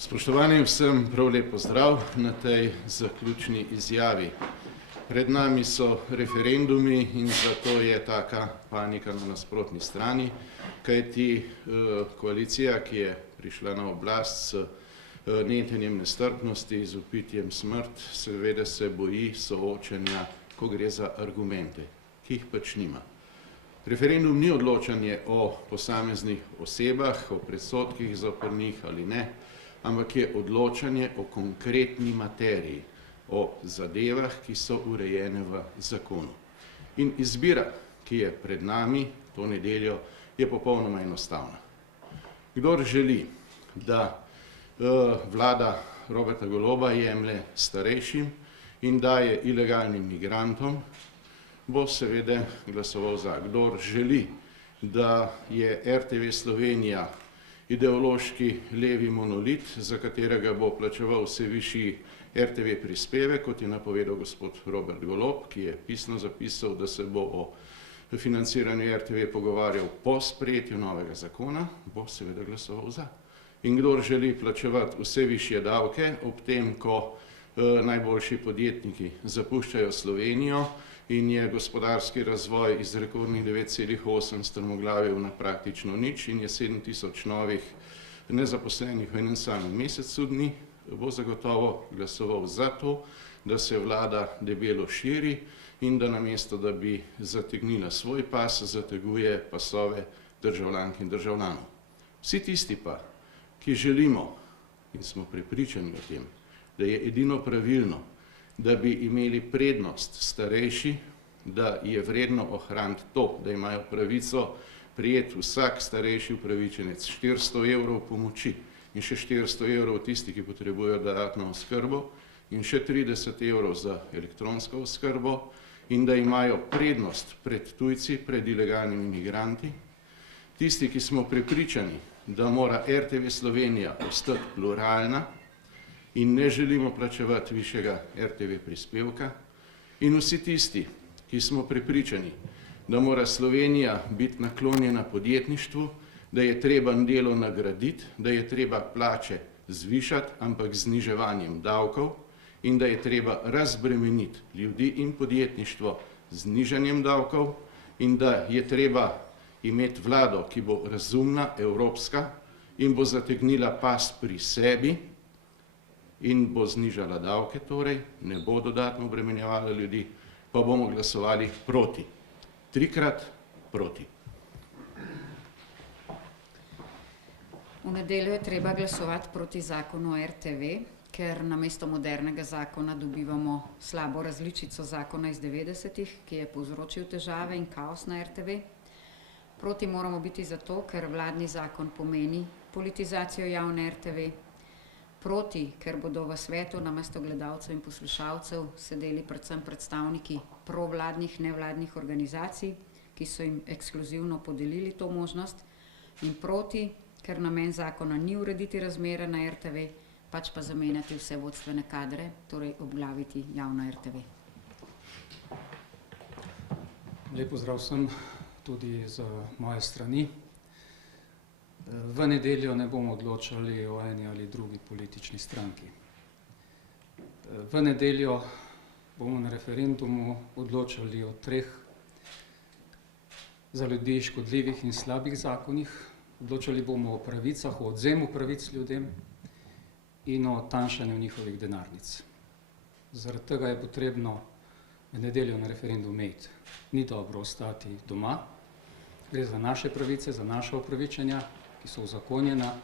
Spoštovani, vsem prav lep pozdrav na tej zaključni izjavi. Pred nami so referendumi in zato je taka panika na nasprotni strani, kajti koalicija, ki je prišla na oblast s netenjem nestrpnosti, z vpitjem smrt, seveda se boji soočenja, ko gre za argumente, ki jih pač nima. Referendum ni odločanje o posameznih osebah, o predsodkih zoper njih ali ne, ampak je odločanje o konkretni materiji, o zadevah, ki so urejene v zakonu. In izbira, ki je pred nami to nedeljo, je popolnoma enostavna. Kdor želi, da vlada Roberta Goloba jemlje starejšim in daje ilegalnim migrantom, bo seveda glasoval za. Kdor želi, da je RTV Slovenija ideološki levi monolit, za katerega bo plačeval vse višji RTV prispevek, kot je napovedal gospod Robert Golob, ki je pisno zapisal, da se bo o financiranju RTV pogovarjal po sprejetju novega zakona, bo seveda glasoval za. In kdor želi plačevati vse višje davke, ob tem, ko najboljši podjetniki zapuščajo Slovenijo in je gospodarski razvoj iz rekordnih 9,8 strmoglavil na praktično nič in je 7.000 novih nezaposlenih v enem samem mesecu dni, bo zagotovo glasoval za to, da se vlada debelo širi in da namesto, da bi zategnila svoj pas, zateguje pasove državljank in državljanov. Vsi tisti pa, ki želimo in smo prepričani o tem, da je edino pravilno, da bi imeli prednost starejši, da je vredno ohraniti to, da imajo pravico prijeti vsak starejši upravičenec 400 evrov pomoči in še 400 evrov tisti, ki potrebujejo dodatno oskrbo in še 30 evrov za elektronsko oskrbo in da imajo prednost pred tujci, pred ilegalnimi migranti. Tisti, ki smo prepričani, da mora RTV Slovenija ostati pluralna in ne želimo plačevati višjega RTV prispevka, in vsi tisti, ki smo prepričani, da mora Slovenija biti naklonjena podjetništvu, da je treba delo nagraditi, da je treba plače zvišati, ampak z zniževanjem davkov in da je treba razbremeniti ljudi in podjetništvo z znižanjem davkov in da je treba imeti vlado, ki bo razumna, evropska in bo zategnila pas pri sebi in bo znižala davke, torej ne bo dodatno obremenjevala ljudi, pa bomo glasovali proti. 3-krat proti. V nedeljo je treba glasovati proti zakonu o RTV, ker namesto modernega zakona dobivamo slabo različico zakona iz 90-ih, ki je povzročil težave in kaos na RTV. Proti moramo biti zato, ker vladni zakon pomeni politizacijo javne RTV. Proti, ker bodo v svetu namesto gledalcev in poslušalcev sedeli predvsem predstavniki provladnih nevladnih organizacij, ki so jim ekskluzivno podelili to možnost. In proti, ker namen zakona ni urediti razmere na RTV, pač pa zamenjati vse vodstvene kadre, torej obglaviti javno RTV. Lep pozdrav vsem tudi z moje strani. V nedeljo ne bomo odločali o eni ali drugi politični stranki. V nedeljo bomo na referendumu odločali o 3 za ljudi škodljivih in slabih zakonih. Odločali bomo o pravicah, o odvzemu pravic ljudem in o tanjšanju njihovih denarnic. Zaradi tega je potrebno v nedeljo na referendum iti. Ni dobro ostati doma. Gre za naše pravice, za naša upravičenja, ki so uzakonjena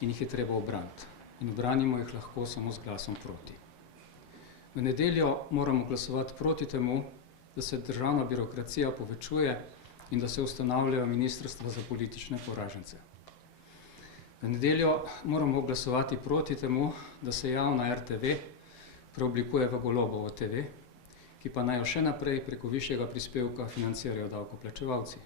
in jih je treba obraniti. In obranimo jih lahko samo z glasom proti. V nedeljo moramo glasovati proti temu, da se državna birokracija povečuje in da se ustanavljajo ministrstva za politične poražence. V nedeljo moramo glasovati proti temu, da se javna RTV preoblikuje v Golobovo TV, ki pa naj jo še naprej preko višjega prispevka financirajo davkoplačevalci.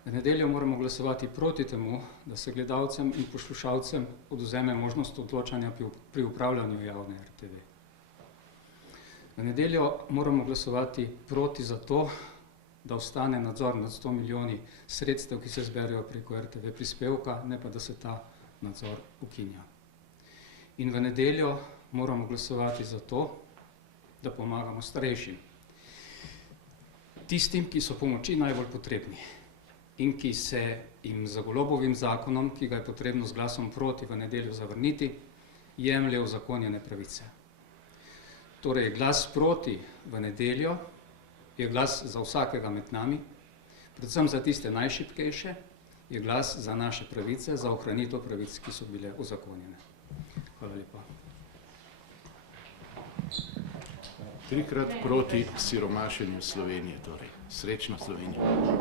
V nedeljo moramo glasovati proti temu, da se gledalcem in poslušalcem odvzeme možnost odločanja pri upravljanju javne RTV. V nedeljo moramo glasovati proti za to, da ostane nadzor nad 100 milijoni sredstev, ki se zberejo preko RTV prispevka, ne pa da se ta nadzor ukinja. In v nedeljo moramo glasovati za to, da pomagamo starejšim. Tistim, ki so pomoči najbolj potrebni in ki se jim z Golobovim zakonom, ki ga je potrebno z glasom proti v nedeljo zavrniti, jemlje uzakonjene pravice. Torej, glas proti v nedeljo je glas za vsakega med nami, predvsem za tiste najšibkejše, je glas za naše pravice, za ohranitev pravic, ki so bile uzakonjene. Hvala lepa. 3-krat proti siromašenju Slovenije, torej. Srečno Slovenijo.